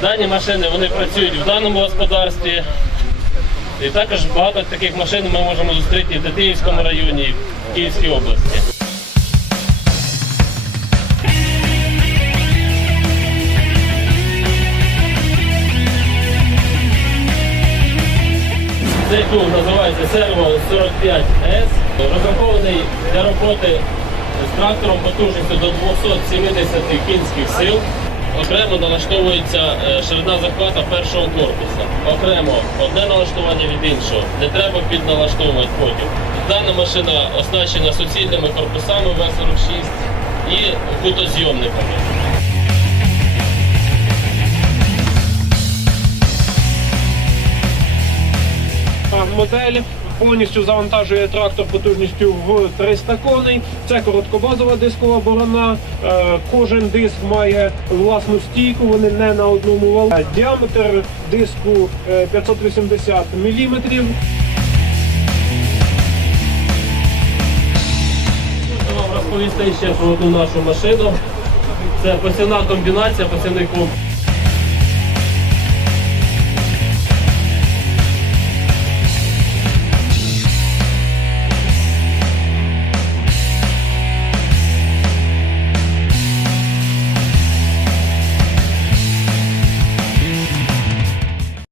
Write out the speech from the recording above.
Дані машини вони працюють в даному господарстві. І також багато таких машин ми можемо зустріти в Тетіївському районі, і в Київській області. Цей плуг називається Servo 45S, розрахований для роботи з трактором потужністю до 270 кінських сил. Окремо налаштовується е, ширина захвата першого корпуса. Окремо одне налаштування від іншого. Не треба підналаштовувати потім. Дана машина оснащена суцільними корпусами В-46 і кутозйомниками. А модель повністю завантажує трактор потужністю в 300 коней. Це короткобазова дискова борона. Е, Кожен диск має власну стійку, вони не на одному валу. Діаметр диску е, 580 мм. Розповісти ще про одну нашу машину. Це посівна комбінація, посівний комп.